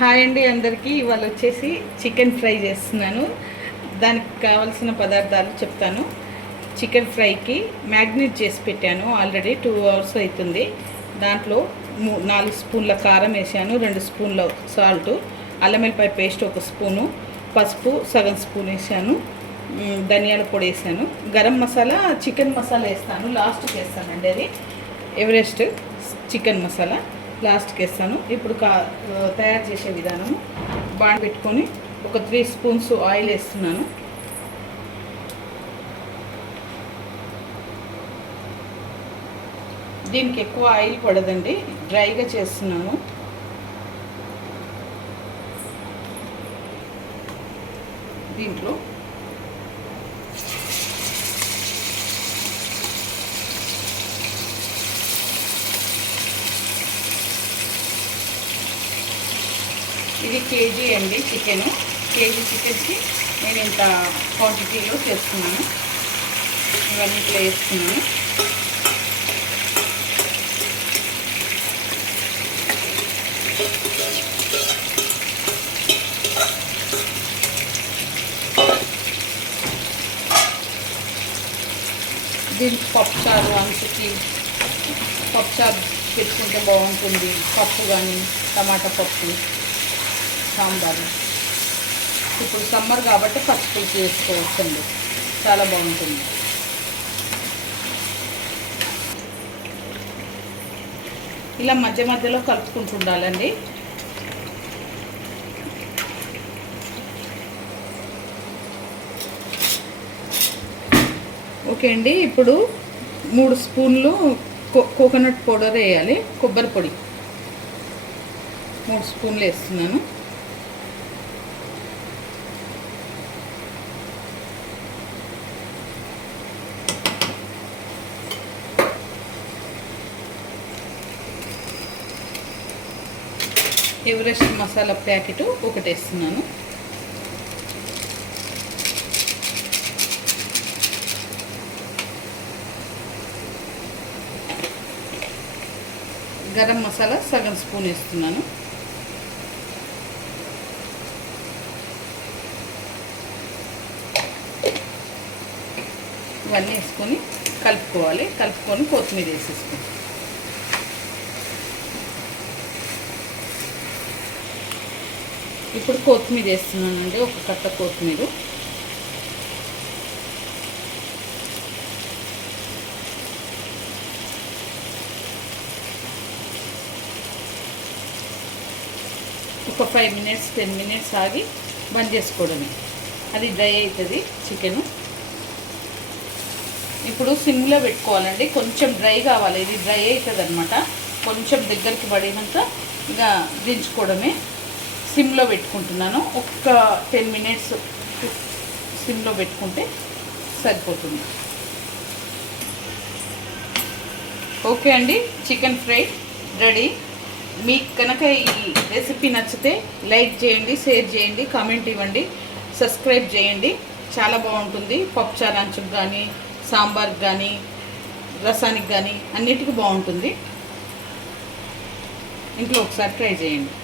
Hi అండి అందరికీ. ఇవాళ వచ్చేసి చికెన్ ఫ్రై చేస్తున్నాను. దానికి కావాల్సిన పదార్థాలు చెప్తాను. చికెన్ ఫ్రైకి మ్యాగ్నేట్ చేసి పెట్టాను, ఆల్రెడీ 2 అవర్స్ అవుతుంది. దాంట్లో 4 స్పూన్ల కారం వేసాను, 2 స్పూన్ల సాల్ట్, అల్లం వెల్లిపాయ పేస్ట్ 1 స్పూను, పసుపు సగం స్పూన్ వేసాను, ధనియాల పొడి వేసాను, గరం మసాలా చికెన్ మసాలా వేస్తాను, లాస్ట్కి వేస్తానండి. అది ఎవరెస్ట్ చికెన్ మసాలా లాస్ట్కి వేస్తాను. ఇప్పుడు తయారు చేసే విధానము, బాండ్ పెట్టుకొని ఒక 3 స్పూన్స్ ఆయిల్ వేస్తున్నాను. దీనికి ఎక్కువ ఆయిల్ పడదండి, డ్రైగా చేస్తున్నాను. దీంట్లో ఇది కేజీ అండి చికెను. కేజీ చికెన్కి నేను ఇంత క్వాంటిటీలో చేస్తున్నాను. ఇవన్నీ ఇట్లా వేస్తున్నాను. దీనికి పప్పుచారు అంచుకి పప్పుచారు పెట్టుకుంటే బాగుంటుంది. పప్పు కానీ టమాటా పప్పు, సాంబారు. ఇప్పుడు సమ్మర్ కాబట్టి పచ్చిపులుసు చేసుకోవచ్చండి, చాలా బాగుంటుంది. ఇలా మధ్య మధ్యలో కలుపుకుంటూ ఉండాలండి. ఓకే అండి. ఇప్పుడు 3 స్పూన్లు కోకోనట్ పౌడర్ వేయాలి, కొబ్బరి పొడి 3 స్పూన్లు వేస్తున్నాను. ఎవరెస్ట్ మసాలా ప్యాకెట్ 1 వేస్తున్నాను. గరం మసాలా సగం స్పూన్ వేస్తున్నాను. ఇవన్నీ వేసుకొని కలుపుకోవాలి. కలుపుకొని కొత్తిమీర వేసేసుకోండి. ఇప్పుడు కొత్తిమీర వేస్తున్నానండి, 1 కట్ట కొత్తిమీర. ఒక 5 మినిట్స్ 10 మినిట్స్ ఆగి బంద్ చేసుకోవడమే, అది డ్రై అవుతుంది చికెను. ఇప్పుడు సిమ్లో పెట్టుకోవాలండి, కొంచెం డ్రై కావాలి. ఇది డ్రై అవుతుంది అనమాట. కొంచెం దగ్గరికి పడినాక ఇక దించుకోవడమే. సిమ్లో పెట్టుకుంటున్నాను. ఒక 10 మినిట్స్ సిమ్లో పెట్టుకుంటే సరిపోతుంది. ఓకే అండి, చికెన్ ఫ్రై రెడీ. మీకు కనుక ఈ రెసిపీ నచ్చితే లైక్ చేయండి, షేర్ చేయండి, కామెంట్ ఇవ్వండి, సబ్స్క్రైబ్ చేయండి. చాలా బాగుంటుంది. పప్పుచారు అంచుకు కానీ, సాంబార్కి కానీ, రసానికి కానీ అన్నిటికీ బాగుంటుంది. ఇంట్లో ఒకసారి ట్రై చేయండి.